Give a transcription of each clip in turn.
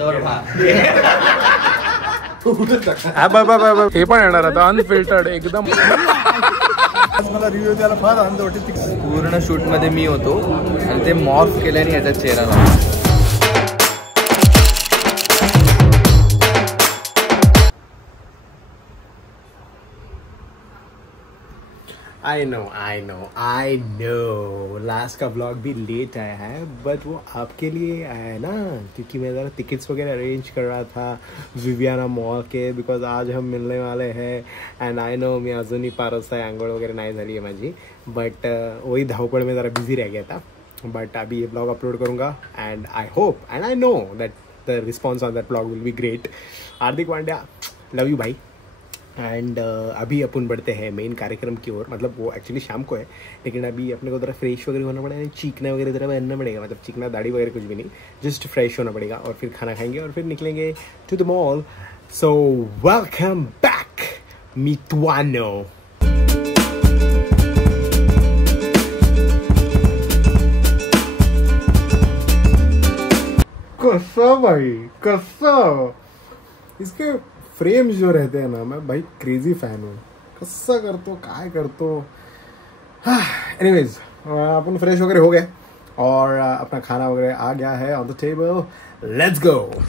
हे पण येणार आता अनफिल्टर्ड एकदम. मला रिव्ह्यू द्यायला फार आनंद वाटते. पूर्ण शूट मध्ये मी होतो आणि ते मॉर्फ केल्याने याचा चेहरा लागला. I know लास्ट का ब्लॉग भी लेट आया है, बट वो आपके लिए आया है ना, क्योंकि मैं ज़रा टिकट्स वगैरह अरेंज कर रहा था विवियाना मॉल के, बिकॉज आज हम मिलने वाले हैं. अँड आय नो मी अजूनही पारस आहे, आंघोळ वगैरे नाही झाली आहे माझी, बट वही धावपळ में ज़रा बिजी रह गया था. बट अभी ये ब्लॉग अपलोड करूँगा and I hope and I know that the response on that blog will be great. Hardik Pandya, love you भाई. एंड अभी अपन बढ़ते हैं मेन कार्यक्रम की ओर. मतलब वो एक्चुअली शाम को है, लेकिन अभी अपने को ज़रा फ्रेश वगैरह होना पड़ेगा, चीखना वगैरह ज़रा बनना पड़ेगा. मतलब चीखना दाढ़ी वगैरह कुछ भी नहीं, जस्ट फ्रेश होना पड़ेगा और फिर खाना खाएंगे और फिर निकलेंगे to the mall. So welcome back मित्वानो. कसं भाई कसं, इसके फ्रेम्स जो रहते हैं ना, मैं भाई क्रेजी फॅन हूँ. कसं करतो काय करतो. एनीवेज अपन फ्रेश वगैरह हो गए और अपना खाना वगैरह आ गया है on the table. Let's go.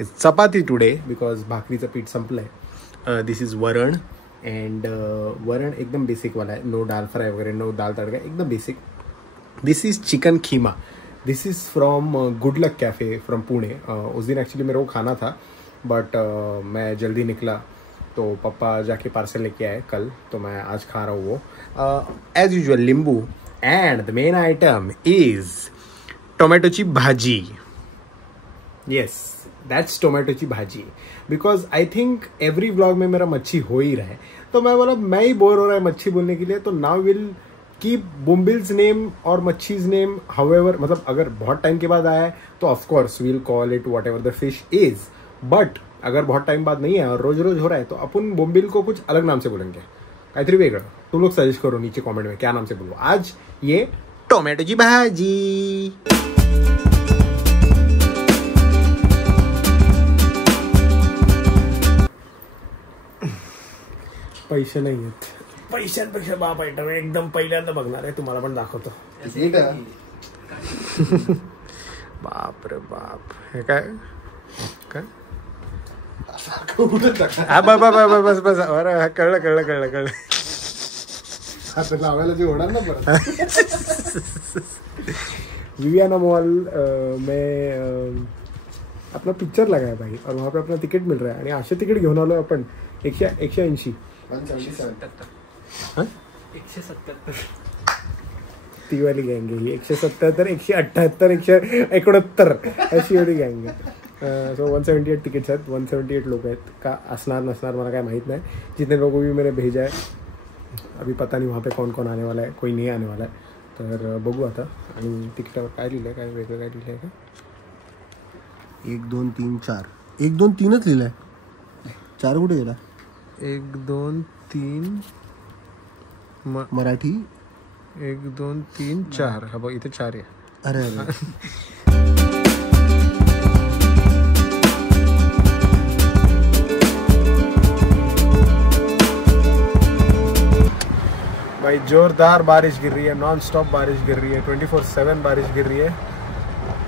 It's chapati today because भाकरीचं पीठ संपलं आहे. दिस इज वरण अँड वरण एकदम बेसिक वाला है, नो दाल फ्राय वगैरह, नो दाल तड़का, एकदम basic. This is chicken keema. This is from Good Luck Cafe from Pune. उस दिन एक्चुअली मेरे को खाना था, बट मैं जल्दी निकला तो पापा जाके पार्सल लेके आए कल, तो मैं आज खा रहा हूँ वो. एज यूजुअल नींबू. And the main item is टोमेटोची भाजी. येस, दैट्स टोमेटोची भाजी. Because I think every vlog में मेरा मच्छी हो ही रहा है, तो मैं बोला मैं ही बोर हो रहा है मच्छी बोलने के लिए, तो नाउ विल कीप बुम्बिल्स नेम और मच्छीज नेम हाउएवर. मतलब अगर बहुत टाइम के बाद आया है तो of course we'll call it whatever the fish is. But अगर बहुत टाइम बाद नहीं है और रोज रोज हो रहा है तो अपन बोम्बिल को कुछ अलग नाम से बोलेंगे, काहीतरी वेगळं. तुम लोग सजेस्ट करो नीचे कमेंट में क्या नाम से बोलो. आज ये टोमेटोची भाजी. पैसे नाही आहेत, पैशांपेक्षा बाप आयटम एकदम पहिल्यांदा बघणार आहे, तुम्हाला पण दाखवतो. बाप रे बाप, हे काय काय बस बस. अरे कळलं. आता लावायला जे होणार ना परत. विवियाना मॉल में अपना पिक्चर लगा है भाई, और वहाँ पे अपना टिकट मिल रहा है. आणि असे तिकीट घेऊन आलो आपण 180 ती वाली गँग ही 177 178 169 अशी एवढी गँग आहे. सो 178 तिकीट्स आहेत, 178 लोक आहेत. का असणार नसणार मला काय माहीत नाही. जितने लोगों भी मैंने भेजा है अभी पता नहीं वहाँ पे कौन कौन आने वाला है, कोई नहीं आने वाला है. तर बघू आता. आणि तिकीटावर काय लिहिलं आहे, काय वेगळं काय लिहिलं आहे का. 1 2 3 4 1 2 3च लिहिलं आहे. 4 कुठे गेला. 1 2 3 मराठी 1 2 3 4. हा बघ इथे 4 आहे. अरे भाई जोरदार बारिश गिर रही है, नॉन स्टॉप बारिश गिर रही है, 24/7 बारिश गिर रही है.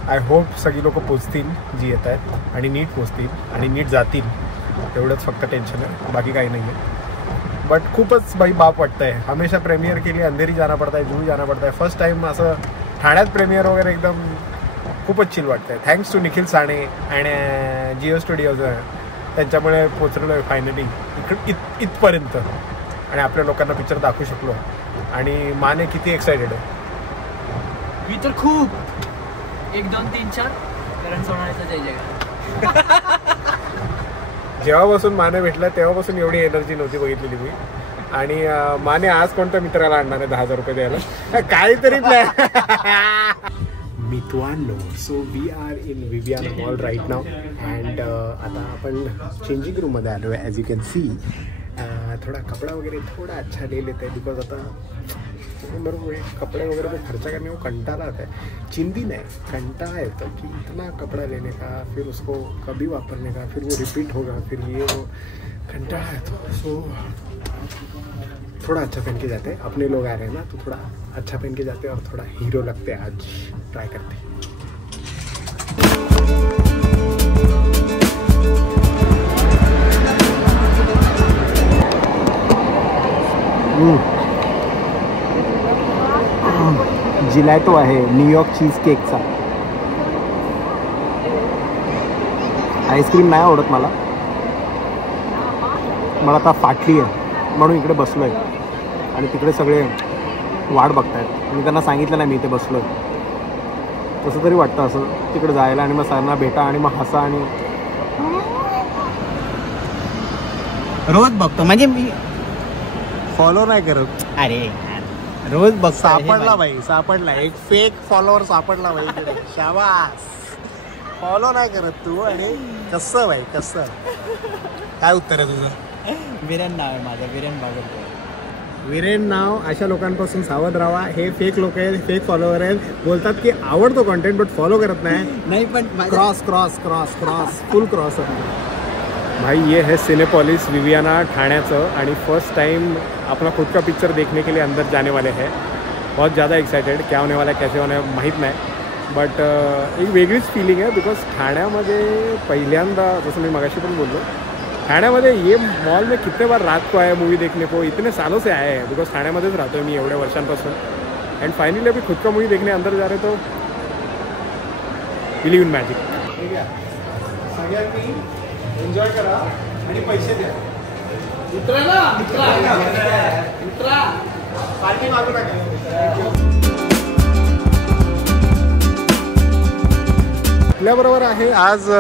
आय होप सगळी लोक पोचतील जी येत आहेत आणि नीट पोचतील आणि नीट जातील. एवढंच फक्त टेन्शन आहे, बाकी काही नाही आहे. बट खूपच भाई बाप वाटतं आहे. हमेशा प्रेमियर के लिए अंधेरी जाना पड़ता है, जुहू जाना पड़ता है. फर्स्ट टाइम असं ठाण्यात प्रेमियर वगैरे एकदम खूपच चिल वाटतं आहे. थँक्स टू निखिल साणे आणि जिओ स्टुडिओज, त्यांच्यामुळे पोचलेलो आहे फायनली इथपर्यंत आणि आपल्या लोकांना पिक्चर दाखवू शकलो. आणि माने किती एक्सायटेड आहे. मी तर खूप. 1 2 3 4 करण सोनालीचा जय जयकार. जेव्हापासून माने भेटला तेव्हापासून एवढी एनर्जी नव्हती बघितलेली मी. आणि माने आज कोणत्या मित्राला आणणार आहे 10,000 रुपये द्यायला, काहीतरी प्लॅन. मित्वांनो, so we are in Viviana mall right now. And आता आपण चेंजिंग रूममध्ये आलो आहे. ॲज यू कॅन सी थोड़ा कपड़ा वगैरह थोड़ा अच्छा ले लेते हैं, बिकॉज आता मेरे को कपड़े वगैरह पे खर्चा करने को कंटाला आता है, चिंदी नहीं कंटाला येतो कि इतना कपड़ा लेने का, फिर उसको कभी वापरने का, फिर वो रिपीट होगा, फिर ये वो कंटाला है। तो सो थोड़ा अच्छा पहन के जाते हैं, अपने लोग आ रहे हैं ना तो थोड़ा अच्छा पहन के जाते हैं और थोड़ा हीरो लगते हैं। आज ट्राई करते हैं। जिलॅटो आहे न्यूयॉर्क चीज केकचा. आईस्क्रीम नाही आवडत मला आता फाटली आहे म्हणून इकडे बसलो आहे आणि तिकडे सगळे वाट बघतायत. मी त्यांना सांगितलं नाही मी इथे बसलो आहे, कसं तरी वाटतं असं तिकडे जायला आणि मग सरांना भेटा आणि मग हसा. आणि रोज बघतो म्हणजे मी फॉलो नाही करत. अरे रोज बघ सापडला भाई, सापडला एक फेक फॉलोअर सापडला भाई. शाबास. फॉलो नाही करत तू आणि कसं भाई कसं. काय उत्तर आहे तुझं? वीरेन नाव आहे माझं, वीरेन बागल. वीरेन नाव. अशा लोकांपासून सावध राहा. हे फेक लोक आहेत, फेक फॉलोअर आहेत. बोलतात की आवडतो कंटेंट बट फॉलो करत नाही. पण क्रॉस क्रॉस क्रॉस क्रॉस फुल क्रॉस भाई. ये है सिनेपोलिस विवियाना ठाण्याचं आणि फर्स्ट टाइम अपना खुद का पिक्चर देखने के लिए अंदर जाने वाले हैं. बहुत ज़्यादा एक्साइटेड. क्या होने वाला है कैसे होने माहीत नाही बट एक वेगळीच फिलिंग आहे. बिकॉज ठाण्यामध्ये पहिल्यांदा, जसं मी मगाशी पण बोललो, ठाण्यामध्ये ये मॉल में कितने बार रात को आया मूवी देखने को, इतने सालों से आए हैं. बिकॉज ठाण्यामध्येच राहतो आहे मी एवढ्या वर्षांपासून. एंड फाइनली अभी खुद का मूवी देखने अंदर जा रहे तो बिलीव इन मॅजिक. ठीक आहे, सगळ्यांनी एन्जॉय करा आणि पैसे द्या. पार्टी मागू नका. आपल्याबरोबर आहे आज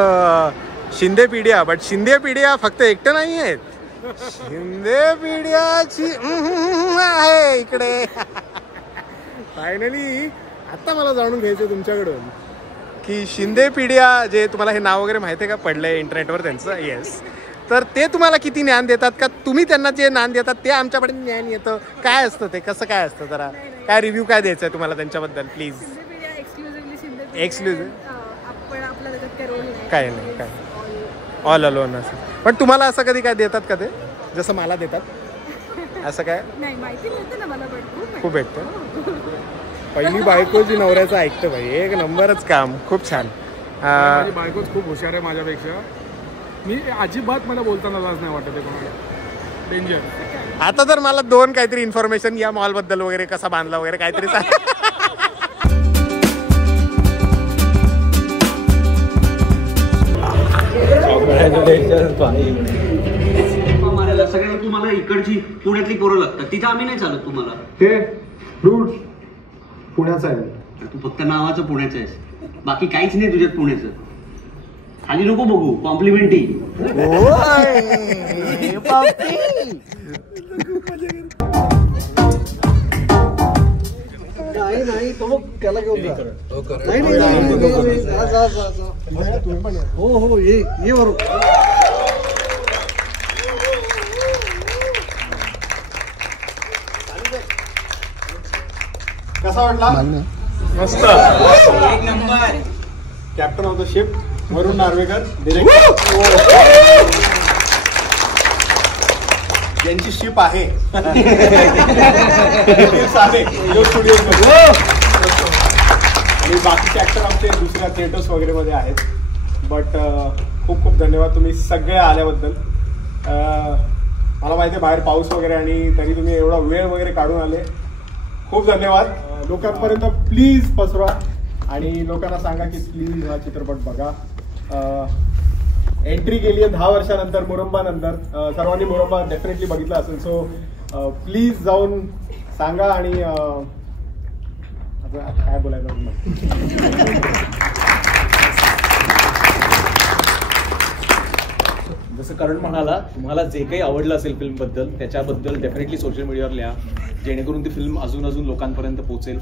शिंदे पिढ्या. बट शिंदे पिढ्या फक्त एकटे नाही आहेत, शिंदे पिढ्याची आहे इकडे. फायनली आता मला जाणून घ्यायचं तुमच्याकडून की शिंदे पिढ्या जे तुम्हाला हे नाव वगैरे माहिती आहे का, पडलंय इंटरनेटवर त्यांचं. येस. तर ते तुम्हाला किती ज्ञान देतात का, तुम्ही त्यांना जे ज्ञान देतात ते आमच्यापर्यंत ज्ञान येतं? काय असतं ते, कसं काय असतं, जरा काय रिव्ह्यू काय द्यायचं आहे तुम्हाला त्यांच्याबद्दल प्लीज. एक्सक्लुझिव्ह काय नाही, काय ऑल अलोन असं. पण तुम्हाला असं कधी काय देतात का ते, जसं मला देतात असं काय? खूप भेटतं. पहिली बायको जी नवऱ्याचं ऐकतं भाई, एक नंबरच काम. खूप छान. माझी बायकोच खूप हुशार आहे माझ्यापेक्षा. मी अजिबात मला बोलताना लाज नाही वाटत आहे कोणाला. डेंजर. आता तर मला दोन काहीतरी इन्फॉर्मेशन या मॉल बद्दल वगैरे, कसा बांधला वगैरे काहीतरी सांग. सगळ्यांना तुम्हाला इकडची पुण्यातली पोरं लागतात, तिथं आम्ही नाही चालत तुम्हाला. ते रूट पुण्याचा आहे. तू फक्त नावाचं पुण्याचं आहेस, बाकी काहीच नाही तुझ्यात पुण्याचं. खाली नको बघू, कॉम्प्लिमेंटरी. नाही तो मग त्याला घेऊन जा. हो ये बरोबर. कसा वाटला? मस्त. एक नंबर. Captain of the ship Varun Narvekar, यांची शिप आहे. आणि बाकीचे ऍक्टर आमचे दुसऱ्या थिएटर्स वगैरे मध्ये आहेत. बट खूप खूप धन्यवाद तुम्ही सगळे आल्याबद्दल. मला माहिती आहे बाहेर पाऊस वगैरे आणि तरी तुम्ही एवढा वेळ वगैरे काढून आले. खूप धन्यवाद. लोकांपर्यंत प्लीज पसरवा आणि लोकांना सांगा की प्लीज हा चित्रपट बघा. एंट्री केली आहे 10 वर्षानंतर, मुरंबा नंतर. सर्वांनी मुरंबा डेफिनेटली बघितला असेल. सो प्लीज जाऊन सांगा. आणि काय बोलायचं जसं करण म्हणाला, तुम्हाला जे काही आवडलं असेल फिल्मबद्दल त्याच्याबद्दल डेफिनेटली सोशल मीडियावर लिहा, जेणेकरून ती फिल्म अजून अजून लोकांपर्यंत पोहोचेल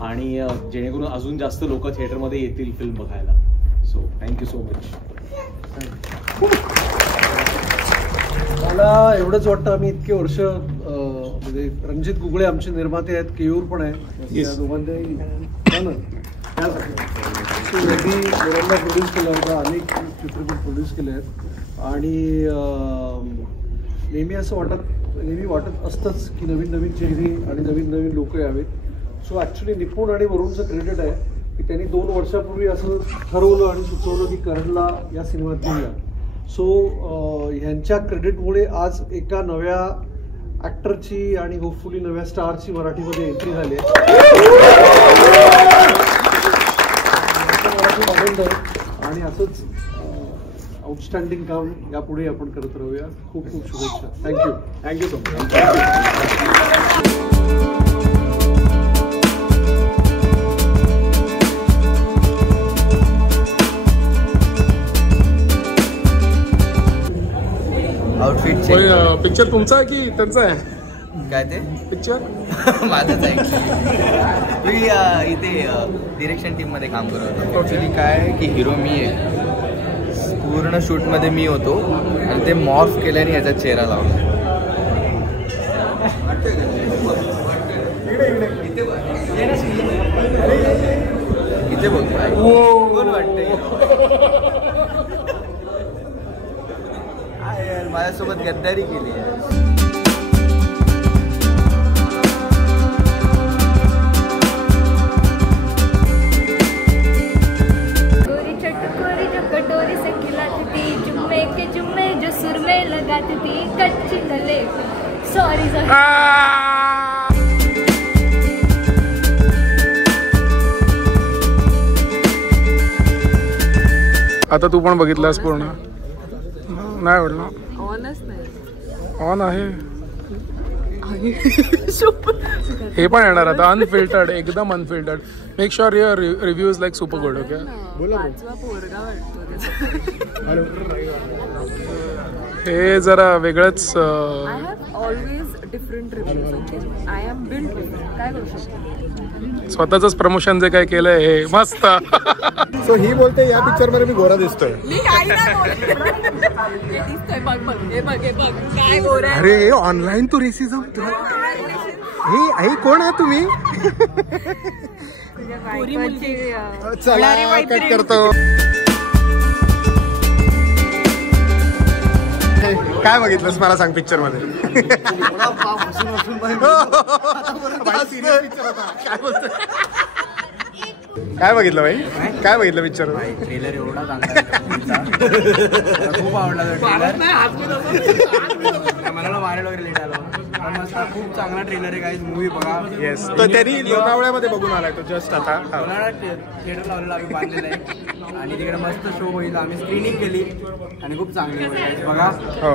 आणि जेणेकरून अजून जास्त लोक थिएटरमध्ये येतील फिल्म बघायला. So thank you so much. मला एवढंच वाटतं, आम्ही इतके वर्ष म्हणजे रणजित गुगळे आमचे निर्माते आहेत, केयूर पण आहे, त्या दोघांनी मोरंबा प्रोड्यूस केला होता, अनेक चित्रपट प्रोड्यूस केले आहेत आणि नेहमी वाटत असतंच की नवीन नवीन चेहरे आणि नवीन नवीन लोक यावेत. सो ॲक्च्युली निपुण आणि वरुणचं क्रेडिट आहे की त्यांनी 2 वर्षापूर्वी असं ठरवलं आणि सुचवलं की करणला या सिनेमात घेऊया. सो ह्यांच्या क्रेडिटमुळे आज एका नव्या ॲक्टरची आणि होपफुली नव्या स्टारची मराठीमध्ये एंट्री झाली आहे. आनंद आहे आणि असंच आउटस्टँडिंग काम यापुढे आपण करत राहूया. खूप खूप शुभेच्छा. Thank you so much. Outfit picture तुमचा आहे की त्यांचा आहे? काय ते पिक्चर माझंच आहे. मी इथे डिरेक्शन टीम मध्ये काम करत होतो. ॲक्च्युली काय आहे की हिरो मी आहे, पूर्ण शूटमध्ये मी होतो आणि ते मॉर्फ केल्याने याचा चेहरा लावला. इथे बोलतो माझ्यासोबत गद्दारी केली आहे. कटोरी से खिलाती थी, जुम्मे के जुम्मे जो सुर में लगाती थी, कच्ची गले सॉरी. आता तू पण बघितलास पूर्ण? नाही आवडला. ऑन आहे हे पण येणार आता अनफिल्टर्ड, एकदम unfiltered. Make sure your reviews like super good. Okay हे जरा वेगळंच. स्वतःच प्रमोशन जे काय केलंय हे मस्त. सो ही बोलते या पिक्चर मध्ये मी गोरा दिसतोय. अरे ऑनलाईन तू रेसिझम. हे कोण आहे तुम्ही? चला कट करतो. काय बघितलंस मला सांग पिक्चर मध्ये? काय बघितलं भाई? काय बघितलं पिक्चर? ट्रेलर एवढा चांगला, खूप आवडला ट्रेलर. मला वारेल वगैरे लेट आलो, पण मस्त खूप चांगला ट्रेलर आहे. काही मूवी बघा. येस, तर त्यांनी लोणावळ्यामध्ये बघून आलाय तो जस्ट आता. थिएटर लावलेला आम्ही बांधलेला आहे आणि तिकडे मस्त शो होईल. आम्ही स्क्रीनिंग केली आणि खूप चांगली बघा. हो.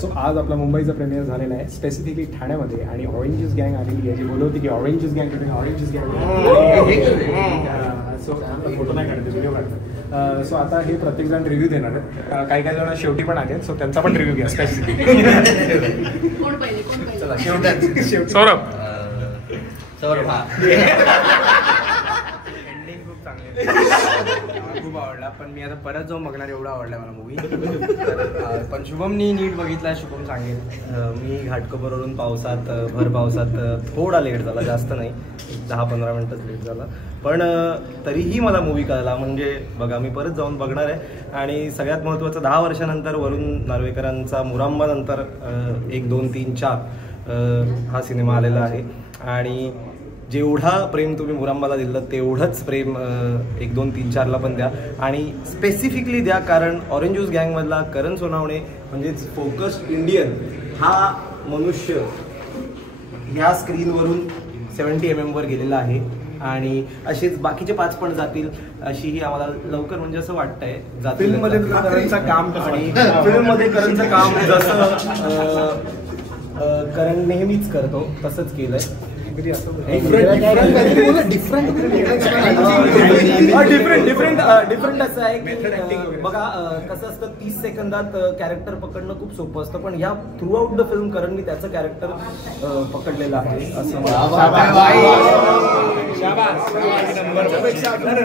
सो आज आपला मुंबईचा प्रीमियर झालेला आहे, स्पेसिफिकली ठाण्यामध्ये. आणि ऑरेंज गँग आलेली आहे, जी बोलवती की ऑरेंज गँग ऑरेंज गँग. सो फोटो नाही काढते, व्हिडिओ काढतात. सो आता हे प्रत्येकजण रिव्ह्यू देणार आहेत. काही जण शेवटी पण आले, सो त्यांचा पण रिव्ह्यू घ्या स्पेसिफिक. सौरभ एंडिंग खूप चांगली, खूप आवडला. पण मी आता परत जाऊन बघणार, एवढा आवडला मला मूवी. पण शुभमनी नीट बघितला, शुभम सांगेल. मी घाटकोपरवरून पावसात, भर पावसात थोडा लेट झाला, जास्त नाही, 10-15 मिनटच लेट झाला. पण तरीही मला मूवी कळला. म्हणजे बघा, मी परत जाऊन बघणार आहे. आणि सगळ्यात महत्त्वाचं, 10 वर्षानंतर वरुण नार्वेकरांचा मुरांबा नंतर 1, 2, 3, 4 हा सिनेमा आलेला आहे. आणि जेवढा प्रेम तुम्ही मुरांबाला दिलं तेवढंच प्रेम 1, 2, 3, 4ला पण द्या. आणि स्पेसिफिकली द्या, कारण ऑरेंज ज्यूस गँगमधला करण सोनावणे म्हणजेच फोकस्ड इंडियन हा मनुष्य ह्या स्क्रीनवरून 70 mm वर गेलेला आहे. आणि असेच बाकीचे 5 पण जातील अशीही आम्हाला लवकर, म्हणजे असं वाटतंय. फिल्ममध्ये करणचं काम आणि फिल्ममध्ये करणचं काम जसं करण नेहमीच करतो तसंच केलंय. काहीतरी असं डिफरंट असं आहे की बघा कसं असतं 30 सेकंदात कॅरेक्टर पकडणं खूप सोपं असतं, पण ह्या थ्रू आउट द फिल्म करणनी त्याचं कॅरेक्टर पकडलेलं आहे असं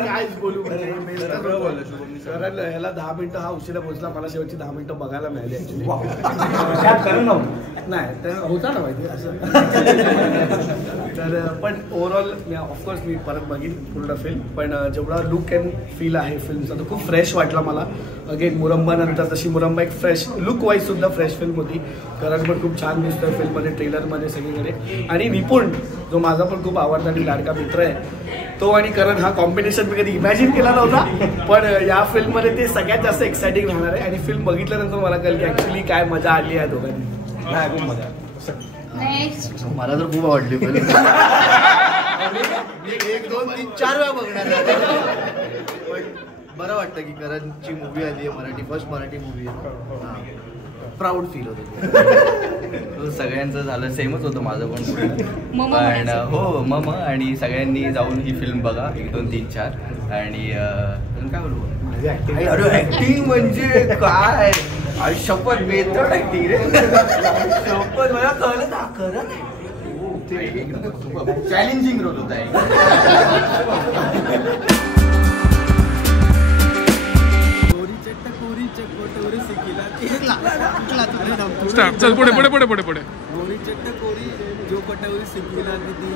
कायच बोलू कारण ह्याला 10 मिनिटं हा उशिरा पोहोचला, मला शेवटची 10 मिनिटं बघायला मिळाली ऍक्च्युली. नाही तर होता ना माहिती असं. तर पण ओव्हरऑल ऑफकोर्स मी परत बघीन पूर्ण फिल्म, पण जेवढा लुक अँड फील आहे फिल्मचा तो खूप फ्रेश वाटला मला. अगेन मुरंबा नंतर तशी मुरंबा एक फ्रेश लुक वाईज सुद्धा फ्रेश फिल्म होती. करण पण खूप छान दिसतोय फिल्ममध्ये, ट्रेलरमध्ये सगळीकडे. आणि निपुण जो माझा पण खूप आवडता आणि लाडका मित्र आहे तो आणि करण हा कॉम्बिनेशन मी कधी इमॅजिन केला नव्हता, पण या फिल्ममध्ये ते सगळ्यात जास्त एक्साइटिंग राहणार आहे. आणि फिल्म बघितल्यानंतर मला कळलं की ऍक्च्युली काय मजा आली आहे दोघांनी. खूप मजा. मला तर खूप आवडली फिल्म. 1, 2, 3, 4 वेळा बघणार. बरं वाटतं की करणची मूवी आली आहे मराठी, फर्स्ट मराठी मूवी आहे. प्राऊड फील होतं. सगळ्यांचं झालं सेमच होतं माझं पण. पण हो मम आणि सगळ्यांनी जाऊन ही फिल्म बघा 1, 2, 3, 4. आणि काय बोलू, अरे ऍक्टिंग म्हणजे काय शपथ बेतड ऍक्टिंग रे. शपथ मला कळलं ना खरं चॅलेंजिंग रोल होता. चल पुढे पुढे पुढे पुढे पुढे. गोरी चट्ट कोरी जो कटोरी सिखिलाती थी,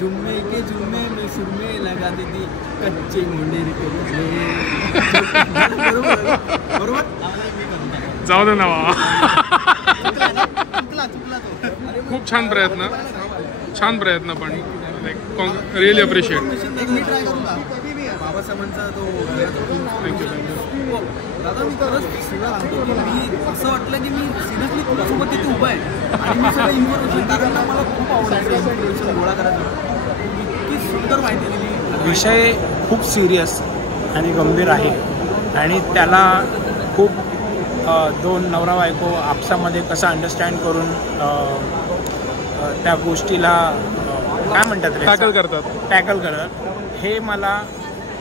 जुम्मे के जुम्मे में सुरमे लगाती थी, कच्चे मुंडेरी बरोबर. जाऊ दे ना खूप छान प्रयत्न पण रिअली अप्रिशिएट. बाबासाहेबांचा तो दादा मी खरंच शिवाय सांगतो की मी असं वाटलं की मी सिरियसली तुझ्यासोबत तिथे उभं आहे आणि मी सगळं इन्फॉर्मेशन कारण मला खूप आवडायचं इन्फॉर्मेशन गोळा करायचं. इतकी सुंदर माहिती दिली. विषय खूप सिरियस आणि गंभीर आहे आणि त्याला खूप 2 नवरा बायको आपसामध्ये कसं अंडरस्टँड करून त्या गोष्टीला काय म्हणतात टॅकल करतात हे मला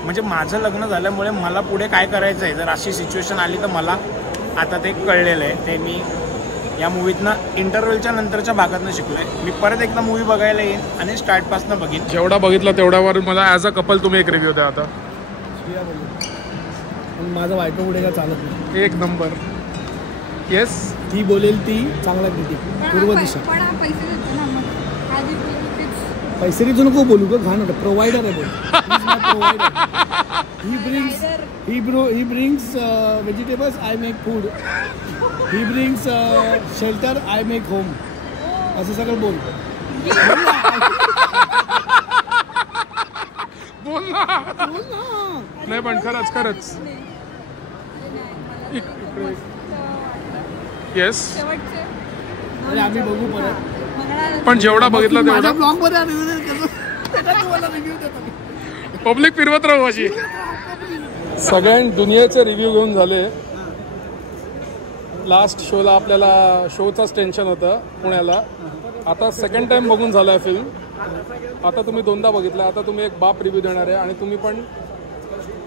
म्हणजे माझं लग्न झाल्यामुळे मला पुढे काय करायचं आहे जर अशी सिच्युएशन आली तर मला आता ते कळलेलं आहे. ते मी या मूवीतनं इंटरव्हलच्या नंतरच्या भागातनं शिकलो आहे. मी परत एकदा मूवी बघायला येईन आणि स्टार्टपासनं बघीन. जेवढा बघितला तेवढ्यावर मला ॲज अ कपल तुम्ही एक रिव्ह्यू द्या आता. माझं बायको पुढे काय चालत नाही. 1 नंबर. येस ती बोलेल ती चांगला किती पूर्व दिशा. पैसे नको नको बोलू ग घाण होतं. प्रोव्हायडर आहे बोल. He brings vegetables I make food. He brings shelter I make home. असं सगळं बोल. बोल ना. नाही पण खरंच येस. अरे आम्ही बघू परत. पण जेवढा बघितला तेवढा पब्लिक फिरवत राहू अशी. सगळ्या दुनियेचे रिव्ह्यू घेऊन झाले. लास्ट शोला आपल्याला शोचाच टेन्शन होतं पुण्याला. आता सेकंड टाइम बघून झालं आहे फिल्म. आता तुम्ही 2दा बघितलं. आता तुम्ही एक बाप रिव्ह्यू देणार आहे आणि तुम्ही पण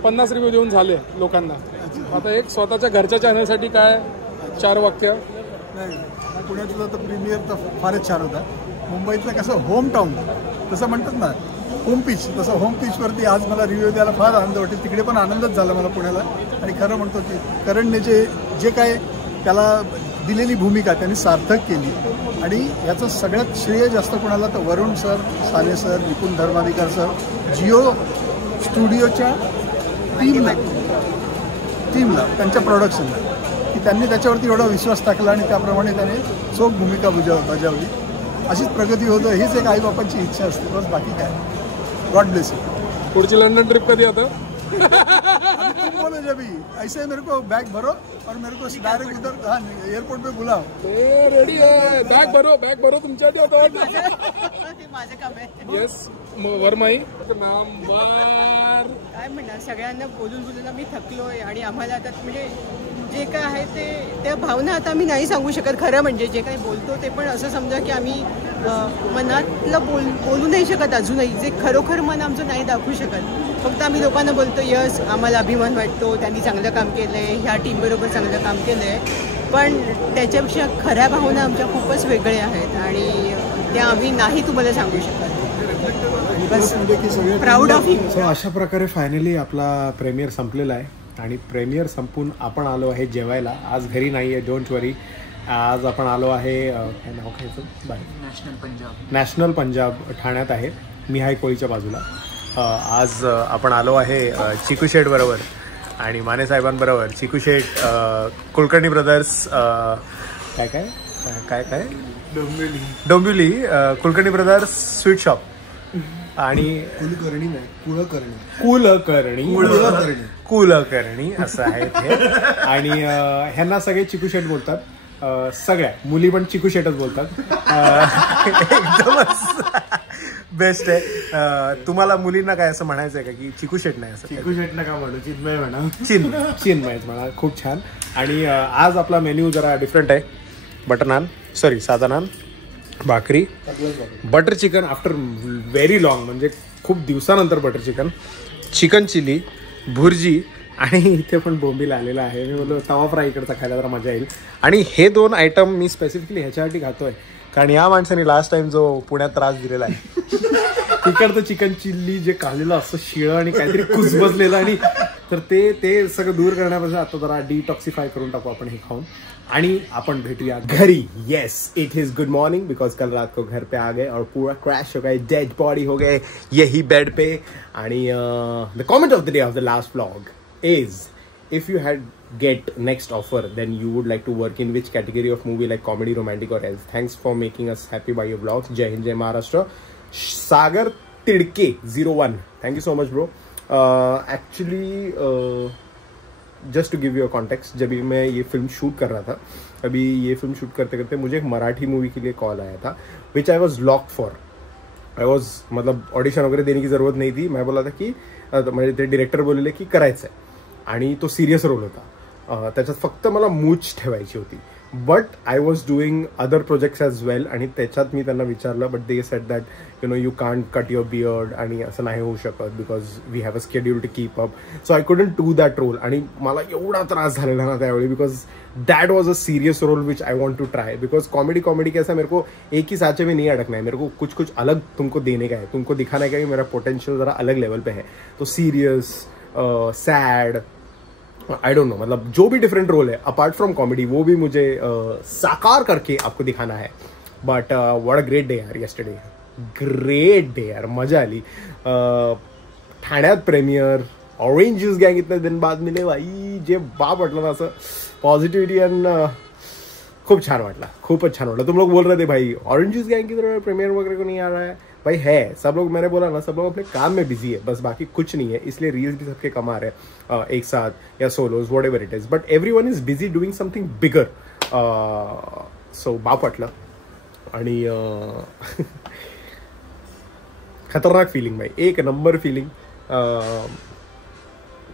50 रिव्ह्यू देऊन झाले लोकांना. आता एक स्वतःच्या घरच्या चॅनलसाठी काय 4 वाक्य. नाही पुण्यातलं तर प्रीमियर तर फारच छान होता. मुंबईतलं कसं होम टाऊन तसं म्हणतात ना होम पिच, तसं होम पिचवरती आज मला रिव्ह्यू द्यायला फार आनंद वाटेल. तिकडे पण आनंदच झाला मला पुण्याला. आणि खरं म्हणतो की करणने जे काय त्याला दिलेली भूमिका त्यांनी सार्थक केली. आणि याचं सगळ्यात श्रेय जास्त कोणाला तर वरुण सर, साने सर, निपुण धर्माधिकार सर, जिओ स्टुडिओच्या टीमला त्यांच्या प्रोडक्शनला की त्यांनी त्याच्यावरती एवढा विश्वास टाकला आणि त्याप्रमाणे त्याने चोख भूमिका बजावली. अशीच प्रगती होतं हीच एक आईबापांची इच्छा असते बस. बाकी काय. God bless you. पुढची लंडन ट्रिप कधी आता. बोलो जब ऐसे मेरे को बैग भरो और मेरे को डायरेक्ट उधर एयरपोर्ट पे बुलाओ. रेडी आहे. बॅग भरो तुमच्यासाठी होतं. येस वरमाई नंबर काय म्हणणार सगळ्यांना बोलून मी थकलोय आणि आम्हाला आता म्हणजे जे काय आहे ते त्या भावना आता आम्ही नाही सांगू शकत. खरं म्हणजे जे काही बोलतो ते पण असं समजा की आम्ही मनातलं बोलू नाही शकत अजूनही, जे खरोखर मन आमचं नाही दाखवू शकत. फक्त आम्ही लोकांना बोलतो यस आम्हाला अभिमान वाटतो, त्यांनी चांगलं काम केलं आहे, ह्या टीमबरोबर चांगलं काम केलं आहे, पण त्याच्यापेक्षा खऱ्या भावना आमच्या खूपच वेगळ्या आहेत आणि त्या आम्ही नाही तुम्हाला सांगू शकत. Proud of him. सो अशा प्रकारे फायनली आपला प्रेमियर संपलेला आहे आणि प्रेमियर संपून आपण आलो आहे जेवायला. आज घरी नाही आहे, डोंट वरी. आज आपण आलो आहे काय नाव खायचं बाय नॅशनल पंजाब ठाण्यात आहे, मिहाय कोळीच्या बाजूला. आज आपण आलो आहे चिकू शेठ बरोबर आणि माने साहेबांबरोबर. चिकू शेठ, कुलकर्णी ब्रदर्स, काय काय काय काय Dombivli Kulkarni brothers sweet shop आणि कुलकर्णी असं आहे ते. आणि ह्यांना सगळे चिकू शेठ बोलतात. सगळ्या मुली पण चिकू शेठच बोलतात. एकदमच बेस्ट आहे. तुम्हाला मुलींना काय असं म्हणायचं आहे का की चिकू शेठ नाही? असं चिकू शेठ नका म्हणू, चिन्मय म्हणा. चिन्मयच म्हणा. खूप छान. आणि आज आपला मेन्यू जरा डिफरंट आहे. बटर नान, सॉरी साधा नान, भाकरी, butter chicken after very long, म्हणजे खूप दिवसानंतर बटर चिकन, चिकन चिली, भुर्जी आणि इथे पण बोंबील आलेला आहे. मी बोललो तवा फ्राय इकडचा खायला जरा मजा येईल. आणि हे 2 आयटम मी स्पेसिफिकली ह्याच्यासाठी खातोय कारण या माणसाने लास्ट टाइम जो पुण्यात त्रास दिलेला आहे तिकडचं चिकन चिल्ली जे खाल्लेलं असं शिळं आणि काहीतरी कुजबजलेलं, आणि तर ते सगळं दूर करण्यापेक्षा आता जरा डिटॉक्सिफाय करून टाकू आपण हे खाऊन आणि आपण भेटूया घरी. Yes, it is good morning because कल रात को घर पे आ गए और पूरा क्रैश हो गए, डेड बॉडी हो गए यही बेड पे. आणि the comment of the day of the last vlog is if you had get next offer then you would like to work in which category of movie, like comedy, romantic or else. Thanks for making us happy by your vlogs. Jai Hind, Jai Maharashtra. Sagar Tidke 01, thank you so much bro. Actually just to give you a context, जब भी मैं ये film shoot कर रहा था, अभी ये film shoot करते करते मुझे एक मराठी मूवी के लिए कॉल आया था which I was locked for. मतलब ऑडिशन वगैरह देने की ज़रूरत नहीं थी. मैं बोला था की म्हणजे ते डिरेक्टर बोलले की करायचं आहे आणि तो सिरियस रोल होता. त्याच्यात फक्त मला मूछ ठेवायची होती. But I was doing other projects as well आणि त्याच्यात मी त्यांना विचारलं but they said that you know you can't cut your beard आणि असं नाही होऊ शकत because we have a schedule to keep up. So I couldn't do that role. आणि मला एवढा त्रास झालेला ना त्यावेळी because that was a serious role which I want to try because comedy कैसा मेरे को एक ही सांचे में नहीं अटकना है. मेरे को कुछ कुछ अलग तुमको देने का है, तुमको दिखाना है कि मेरा पोटेंशियल ज़रा अलग लेवल पे है. तो serious, sad, I don't know, मतलब जो भी डिफरेंट रोल है अपार्ट फ्रॉम कॉमेडी वो भी मुझे साकार करके आपको दिखाना है. But what a great day यार येस्टरडे. ग्रेट डे यार, मजा आली. ठाण्यात प्रेमियर, ऑरेंज ज्यूस गँग इतने दिन बाद मिले भाई. जे बाप वाटलं ना असं पॉझिटिव्हिटी आणि खूप छान वाटला, खूपच छान वाटला. तुम लोग बोल रहे थे भाई ऑरेंज ज्यूस गैंग की तरह प्रीमियर वगैरह को नहीं आ रहा है. भाई है, सब लोग, मैंने बोला ना सब लोग अपने काम में बिजी है, बस बाकी कुछ नहीं है. इसलिए रील्स भी सबके कमा रहे हैं एक साथ या swallows what ever it is. But every one is busy doing something bigger. So बाप वाटलं आणि खतरनाक फिलिंग भाई, एक नंबर फिलिंग.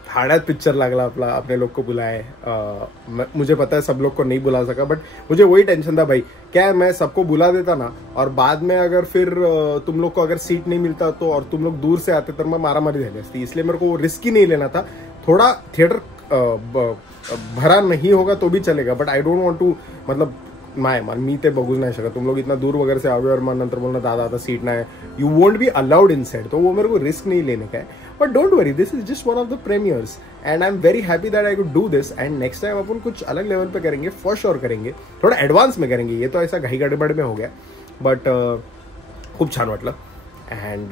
ठाण्यात पिक्चर लागला अपना, अपने लोग को बुलाए. मुझे पता है सब लोग को नहीं बुला सका बट मुझे वही टेंशन था भाई, क्या मैं सबको बुला देता ना और बाद में अगर फिर तुम लोग को अगर सीट नहीं मिलता तो और तुम लोग दूर से आते तो मैं मारामारी झाली असती. इसलिए मेरे को रिस्क ही नहीं लेना था. थोड़ा थिएटर भरा नहीं होगा तो भी चलेगा but I don't want to, मतलब मी ते बघूच नाही शकत. तुम लोग इतना दूर वगैरह से आओगे और मन नंतर बोलना दादा आता सीट नाही, you won't be allowed inside. तो वो मेरे को रिस्क नहीं लेने का है. But don't worry, this is just one of the premieres and I am very happy that I could do this. And next time अपन कुछ अलग लेवल पे करेंगे, फॉर श्योर करेंगे, थोड़ा एडवांस में करेंगे. ये तो ऐसा घाई गडबड में हो गया बट खूप छान वाटलं. एंड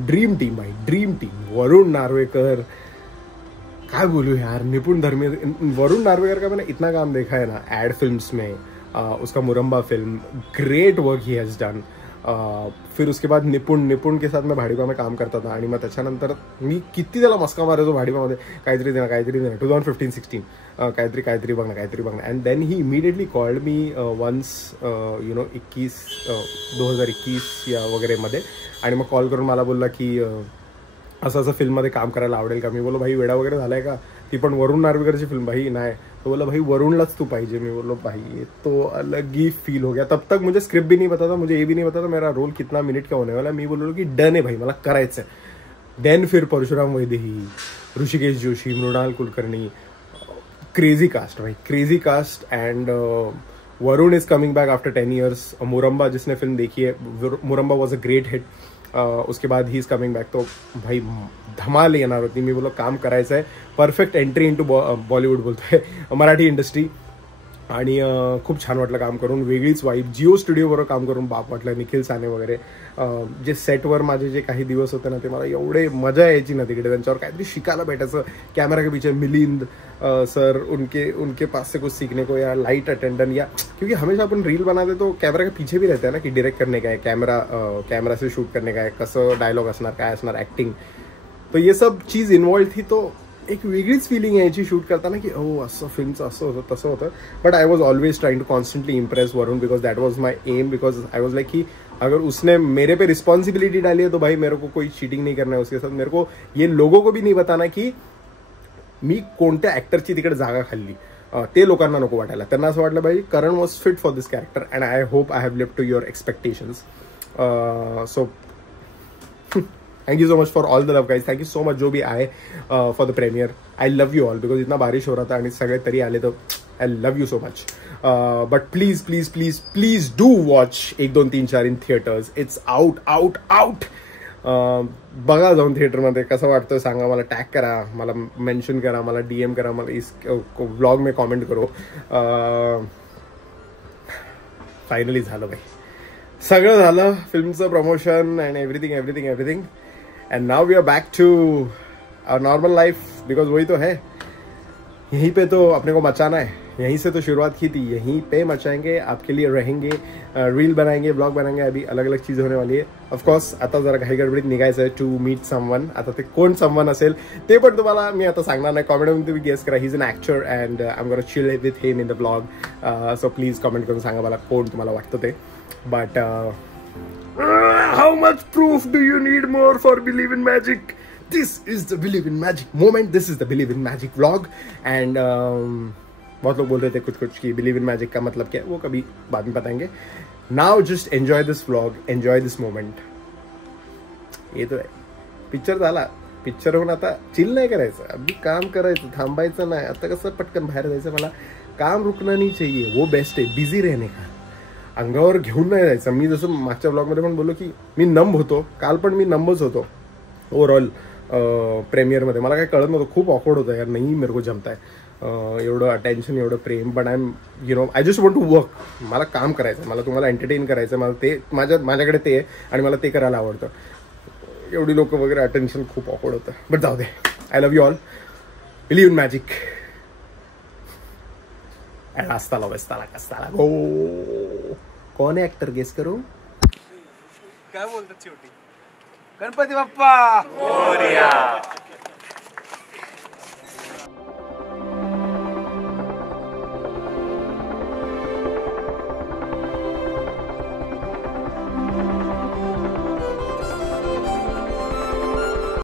ड्रीम टीम भाई, ड्रीम टीम. वरुण नार्वेकर, क्या बोलूँ यार, निपुण धर्मेंद्र. वरुण नार्वेकर का मैंने इतना काम देखा है ना एड फिल्म्स में, उसका Muramba film, great work he has done. फिर उसके बाद निपुण के साथ मैं भाडीपा में काम करता था आणि मग त्याच्यानंतर मी किती त्याला मस्का मारायचो भाडीपामध्ये, काहीतरी देणं 2015-16 काहीतरी बघणं. And then he immediately called me once you know 2021 या वगैरे मध्ये. आणि मग कॉल करून मला बोलला की असं फिल्ममध्ये काम करायला आवडेल का. मी बोलो भाई वेडा वगैरे झालाय का, ती पण वरुण नार्वेकरची फिल्म भाई. नाही, तो बोला भाई वरुणलाच तू पाहिजे. मैं बोलो भाई ये तो अलग ही फील हो गया. तब तक मुझे स्क्रिप्ट भी नहीं पता था, मुझे ये भी नहीं पता था मेरा रोल कितना मिनट का होने वाला. मी बोललो की डन आहे भाई, मला करायचं आहे. देन फिर परशुराम वैदेही, ऋषिकेश जोशी, मृणाल कुलकर्णी, क्रेजी कास्ट भाई, crazy cast. And Varun is coming back after 10 years. Muramba जिसने फिल्म देखी है, Muramba was a great hit. उसके बाद ही इज कमिंग बैक. तो भाई धमाल येणार होती. मी बोलो काम करायचं आहे. परफेक्ट एंट्री इंटू बॉलिवूड बोलतोय, मराठी इंडस्ट्री. आणि खूप छान वाटलं काम करून. वेगळीच वाईब. जिओ स्टुडिओबरोबर काम करून बाप वाटलं. निखिल साने वगैरे जे सेटवर माझे जे काही दिवस होते ना, ते मला एवढे मजा यायची ना तिकडे. त्यांच्यावर काहीतरी शिकायला भेटायचं. कॅमेरा के पीछे मिलिंद सर, उनके पास से कुछ सीखने को, या लाइट अटेंडेंट, या क्योंकि हमेशा अपन रील बनाते तो कैमरा के पीछे भी रहते हैं ना, कि डायरेक्ट करने का है, कैमरा से शूट करने का है, कसं डायलॉग असणार, काय असणार, ॲक्टिंग. तो ये सब चीज इन्वॉल्व थी. तो एक वेगळीच फिलिंग यायची शूट करताना की हो असं फिल्मचं असं होतं तसं होतं. But I was always trying to constantly impress Varun, because that was my aim. Because I was like कि अगर उसने मेरे पे रिस्पॉन्सिबिलिटी डाली है तो भाई मेरे को कोई चीटिंग नहीं करना है उसके साथ. मेरे को ये लोगों को भी नहीं बताना की मी कोणत्या ॲक्टरची तिकडे जागा खाल्ली. ते लोकांना नको वाटायला. त्यांना असं वाटलं भाई Karan was fit for this character. And I hope I have lived to your expectations. So thank you so much for all the love guys. Thank you so much जो भी आए for the premiere. I love you all, because इतना बारिश हो रहा था आणि सगळे तरी आले, तो आई love you so much. But please please please please do watch 1, 2, 3, 4 in theatres. It's out out out. बघा जाऊन थिएटरमध्ये. कसं वाटतं सांगा, मला टॅग करा, मला मेन्शन करा, मला DM करा, मला इस व्लॉग में कॉमेंट करो. फायनली झालं भाई, सगळं झालं. फिल्मचं promotion and everything everything everything. And now we are back to our normal life, because वही तो है. यहीं पे तो अपने को मचाना है. यहीं से तो शुरुआत की थी, यहीं पे मचाएंगे, आपके लिए रहेंगे, रील बनाएंगे, ब्लॉग बनाएंगे. अभी अलग अलग चीज़ होने वाली है. ऑफकोर्स आता जरा घाई गडबडीत निघायचं आहे टू मीट समवन. आता ते कोण समवन असेल ते पण तुम्हाला मी आता सांगणार नाही. कॉमेंटमध्ये तुम्ही गेस करा. He is an actor and I am gonna chill with him in the blog. So please comment करून सांगा मला कोण तुम्हाला वाटतं ते. But how much proof do you need more for believe in magic? This is the believe in magic moment. This is the believe in magic vlog. And बहुत लोग बोल रहे थे कुछ कि believe in magic का मतलब क्या है, वो कभी बाद में बताएंगे. Now just enjoy this vlog, enjoy this moment. ये तो है. पिक्चर झाला. पिक्चर होऊन आता चिल नाही करायचं, अभी काम करायचं, थांबायचं नाही. आता कसं पटकन बाहेर जायचं, मला काम रुकना नहीं चाहिए, वो बेस्ट आहे. बिझी रहने का, अंगावर घेऊन नाही जायचं. मी जसं मागच्या ब्लॉगमध्ये पण बोललो की मी नंब होतो. काल पण मी नंबच होतो ओव्हरऑल प्रेमियरमध्ये. मला काही कळत नव्हतं, खूप ऑकवर्ड होतं यार. नाही मेरे को जमताय एवढं अटेन्शन, एवढं प्रेम. But I just want to work. मला काम करायचं, मला तुम्हाला एंटरटेन करायचं. मला ते माझ्याकडे ते आहे आणि मला ते करायला आवडतं. एवढी लोक वगैरे अटेन्शन खूप ऑकवर्ड होतं. बट जाऊ दे. I love you all. Believe in magic. हस्ता गो. कौन है एक्टर, गेस करो. काय बोलतात शेवटी? गणपती बाप्पा मोरया.